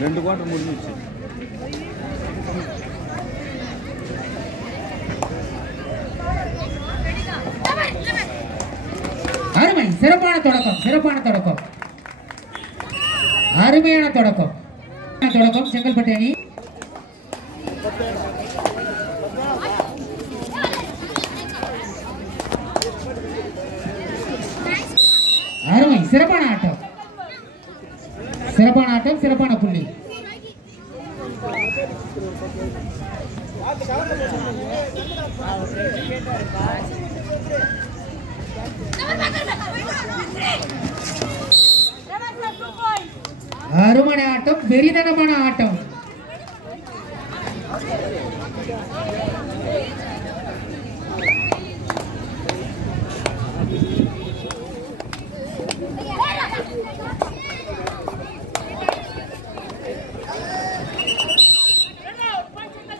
2 quarter முடிஞ்சிச்சு. அருமை, சிறப்பான தொடக்கம், சிறப்பான தொடக்கம், அருமையான தொடக்கம். செங்கல்பட்டு அணி. அருமை, சிறப்பான ஆட்டம், சிறப்பான ஆட்டம், சிறப்பான புள்ளி. அருமையான ஆட்டம், வெறிதனமான ஆட்டம்.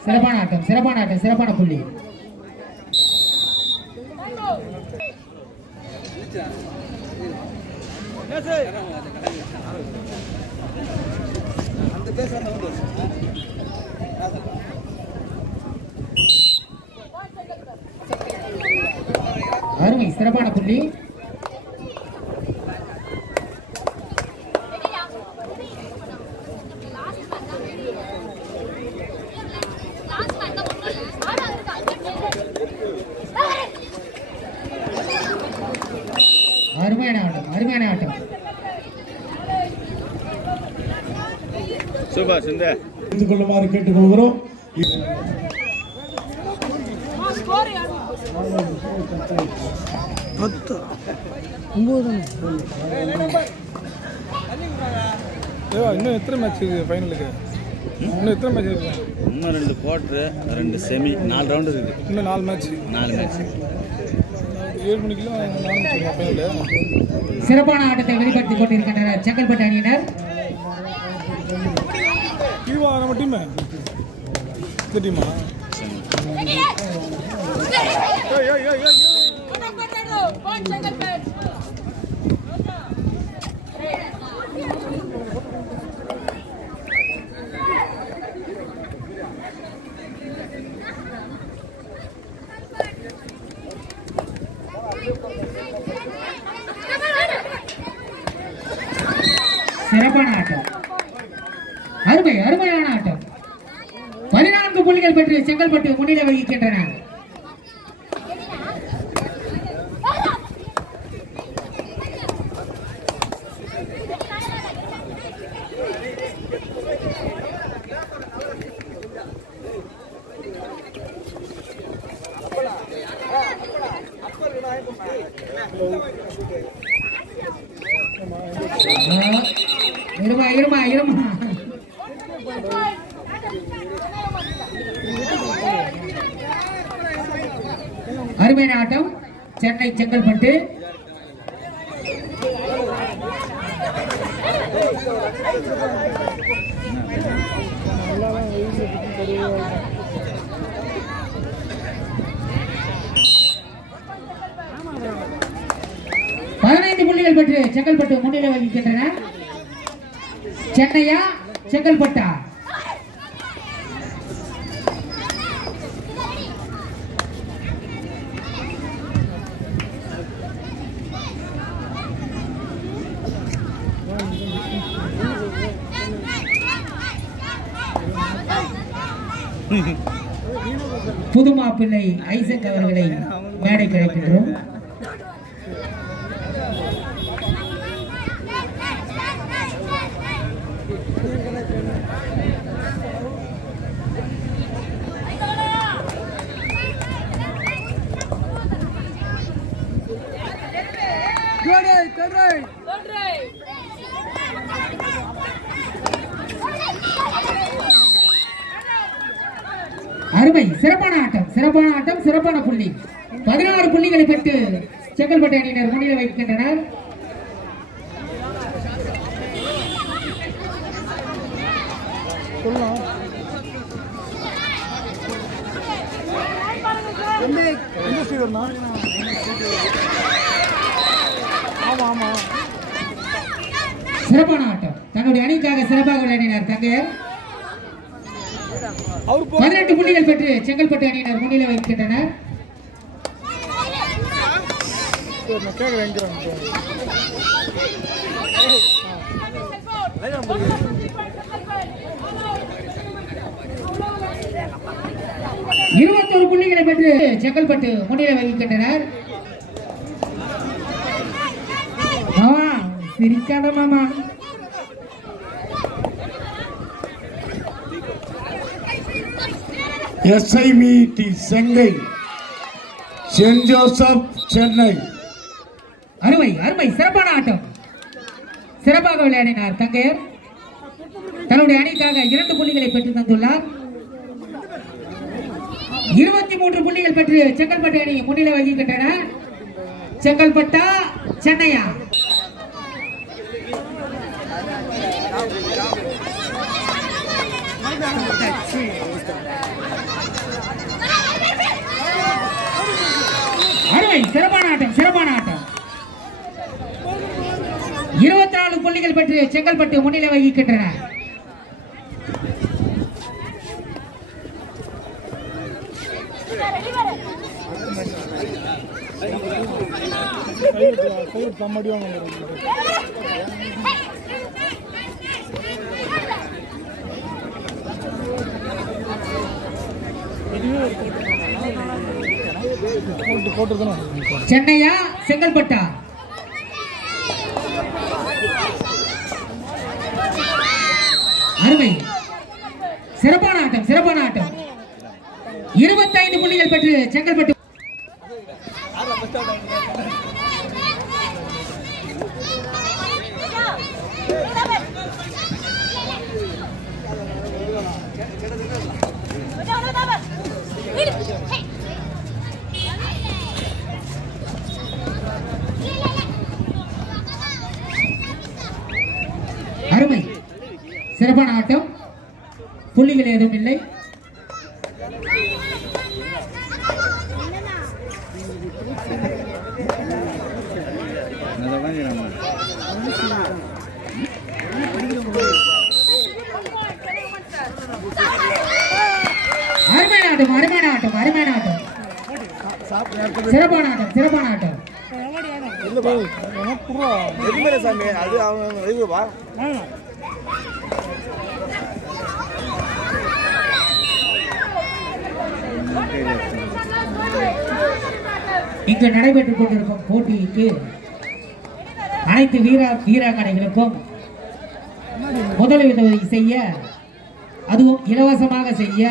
சிறப்பான ஆட்டம், சிறப்பான ஆட்டம், சிறப்பான புள்ளி. அருமை, சிறப்பான புள்ளி. அருமையான ஆட்டம், அருமையான ஆட்டம். சூப்பர் சுந்தர் எடுத்துக் கொள்ளுமாறு கேட்டுக்கொள்கிறோம். இன்னும் எத்தனை மேட்ச் ஃபைனலுக்கு? இன்னும் எத்தனை மேட்ச் இருக்கு? இன்னும் 2 குவார்டர் 2 செமி 4 ரவுண்டு இருக்குது. இன்னும் 4 மேட்ச். 7 மணிக்கெல்லாம் ஆரம்பிச்சிருக்கோம் ஃபைனல். சிறப்பான ஆட்டத்தை வெளிப்படுத்திக் கொண்டிருக்கின்றனர் செங்கல்பட்டு அணியினர். இதுவா நம்ம டீம்? இந்த டீமா? சிறப்பான ஆட்டம், அருமை, அருமையான ஆட்டம். 14 புள்ளிகள் பெற்று செங்கல்பட்டு முன்னிலை வகிக்கின்றன. இருமா இருமா இருமா. அருமையான ஆட்டம் சென்னை செங்கல்பட்டு. புள்ளிகள் பெற்று செங்கல்பட்டு முன்னிலை வகிக்கின்றன. சென்னையா செங்கல்பட்டா? புதுமாப்பிள்ளை ஐசக் அவர்களை மேடை கிடைக்கின்றோம். அருமை, சிறப்பான ஆட்டம், சிறப்பான ஆட்டம், சிறப்பான புள்ளி. 16 புள்ளிகளை பெற்று செங்கல்பட்டு அணியினர் முன்னிலை வைக்கின்றனர். ஆமா ஆமா சிறப்பான ஆட்டம். தன்னுடைய அணிக்காக சிறப்பாக விளையாடினார் தங்கையர். 18 புள்ளிகள் பெற்று செங்கல்பட்டு அணியினர் முன்னிலை வைக்கின்றனர். இருபத்தொரு புள்ளிகளை பெற்று செங்கல்பட்டு முன்னிலை வகிக்கின்றனர். சிரிக்காத மாமா. SIVT Chengai, saint Joseph Chennai. அருமை அருமை சிறப்பான ஆட்டம். சிறப்பாக விளையாடினார் தங்கையர். தன்னுடைய அணிக்காக 2 புள்ளிகளை பெற்று தந்துள்ளார். 23 புள்ளிகள் பெற்று செங்கல்பட்டு அணி முன்னிலை வகிக்கின்றன. செங்கல்பட்டா சென்னையா? அருமை சிறப்பான ஆட்டம் சிறப்பான ஆட்டம். 24 புள்ளிகள் பெற்று செங்கல்பட்டு முன்னிலை வகிக்கின்றன. சென்னையா செங்கல்பட்டா? அருமை சிறப்பான ஆட்டம் சிறப்பான ஆட்டம். 25 புள்ளிகள் பெற்று செங்கல்பட்டு. அருமை சிறப்பான ஆட்டம். புள்ளிகள் ஏதும் இல்லை. அருமையான ஆட்டம் அருமையான ஆட்டம் அருமையான ஆட்டம். சிறப்பான ஆட்டம் சிறப்பான ஆட்டம். இங்கு நடைபெற்றுக் கொண்டிருக்கும் போட்டிக்கு அனைத்து வீராங்கனைகளுக்கும் முதலுதவி செய்ய, அதுவும் இலவசமாக செய்ய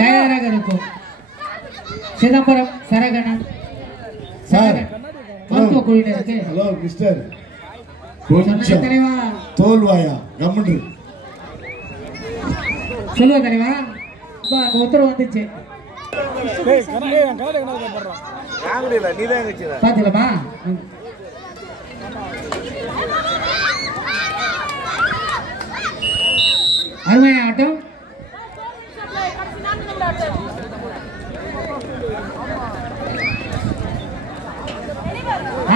தயாராக இருக்கும் சிதம்பரம் சரகணன் மருத்துவ குழுவினருக்கு. ஹலோ மிஸ்டர், கொஞ்சம் தலைவா தோல்வாயா கம்முன்று சொல்லுவ தலைவா. உத்தரவு வந்துச்சு பாத்துலமா. அருமையான ஆட்டம்.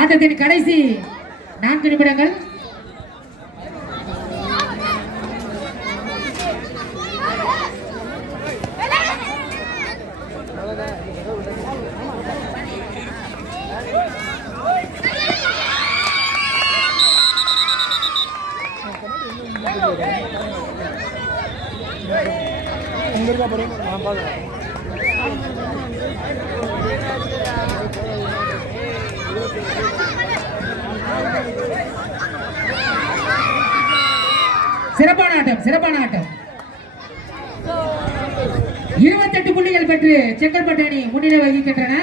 ஆட்டத்தின் கடைசி 4 நிமிடங்கள். சிறப்பான ஆட்டம் சிறப்பான ஆட்டம். 28 புள்ளிகள் பெற்று செங்கல்பட்டு அணி முன்னிலை வகிக்கின்றன.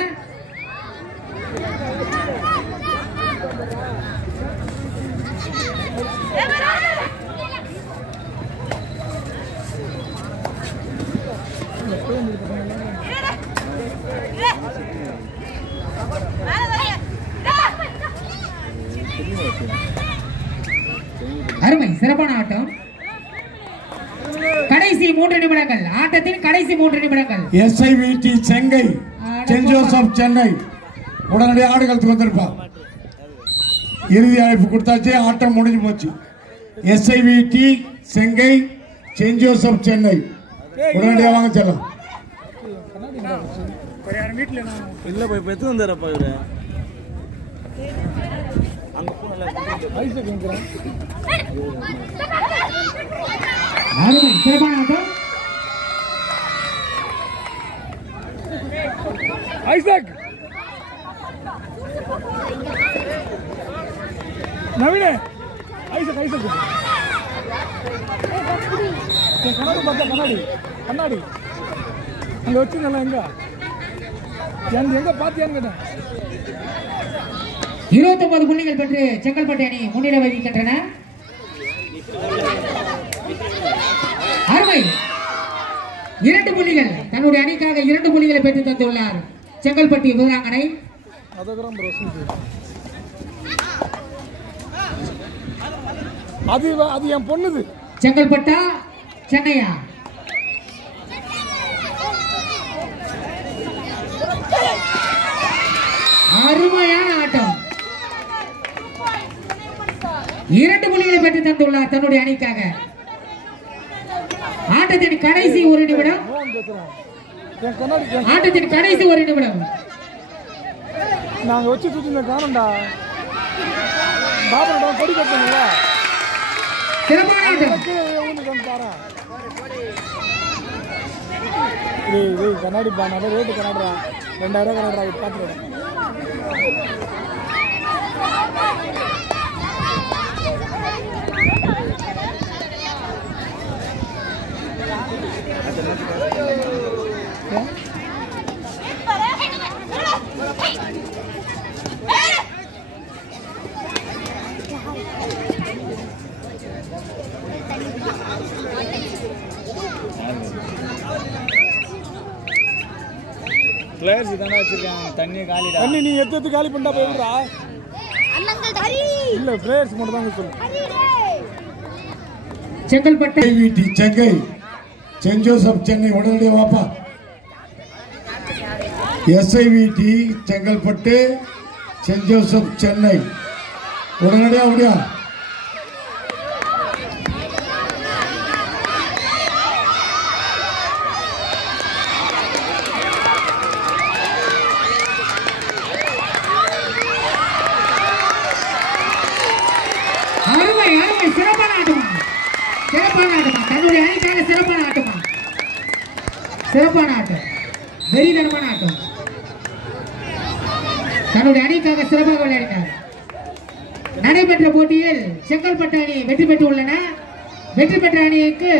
அருமை சிறப்பான ஆட்டம். கடைசி 3 நிமிடங்கள். ஆட்டத்தின் கடைசி 3 நிமிடங்கள். SIVT Chengai, saint Joseph Chennai உடனடியாக ஆடுகளத்துக்கு வந்திருப்பார். இறுதி அழைப்பு கொடுத்தாச்சு. ஆட்டம் முடிஞ்சு போச்சு. SIVET Chengai, saint Joseph Chennai. உடனடியாக வாங்க செல்லம். இல்லை போய் பெற்று வந்தாரப்பா இவரு அங்கே சிறப்பான ஆட்டம். ஐசக் நவீன ஐசக் ஐசக் கண்ணாடி பார்த்தா கண்ணாடி கண்ணாடி அங்கே வச்சுருந்தல எங்க எங்க பார்த்தியான்னு கேட்டேன். 29 புள்ளிகள் பெற்று செங்கல்பட்டு அணி முன்னிலை வகிக்கின்றன. அருமை 2 புள்ளிகள் தன்னுடைய அணிக்காக 2 புள்ளிகளை பெற்று தந்துள்ளார் செங்கல்பட்டு வீராங்கனை. அது அது என் பொண்ணுது. செங்கல்பட்டா சென்னையா? அருமையான ஆட்டம். 2 புள்ளிகளை பெற்று தந்துள்ளார் தன்னுடைய அணிக்காக. ஆட்டத்தின் கடைசி 1 நிமிடம். ஆட்டத்தின் கடைசி 1 நிமிடம். நாங்க வச்சு தூக்கி காணோம்டா. பாபா கொடி கட்டணும்ல. சிறப்பான ஆட்டம். கண்ணாடி பாரு ரேட்டு கண்ணாடிடா 2000 கண்ணாடிடா பார்த்துருவேன். பிளேயர்ஸ் தானே வச்சிருக்காங்க. தண்ணியை காலிடா. தண்ணி நீ எடுத்து காலி பண்ணிட்டா போயிடுறா. இல்ல பிளேயர்ஸ் மட்டும் தான் சொல்லு. Chengalpattu SIVT Chengai, saint Joseph Chennai. உடனடியாக வாப்பா. SIVT Chengalpattu, saint Joseph Chennai. உடனடியாக அப்படியா? சிறப்பான ஆட்டமா? சிறப்பான ஆட்டமா? தன்னுடைய அணிக்காக சிறப்பான ஆட்டமா? சிறப்பான ஆட்டம், வெறிதனமான ஆட்டம். தன்னுடைய அணிக்காக சிறப்பாக விளையாடினார். நடைபெற்ற போட்டியில் செங்கல்பட்டு அணி வெற்றி பெற்று உள்ளன. வெற்றி பெற்ற அணிக்கு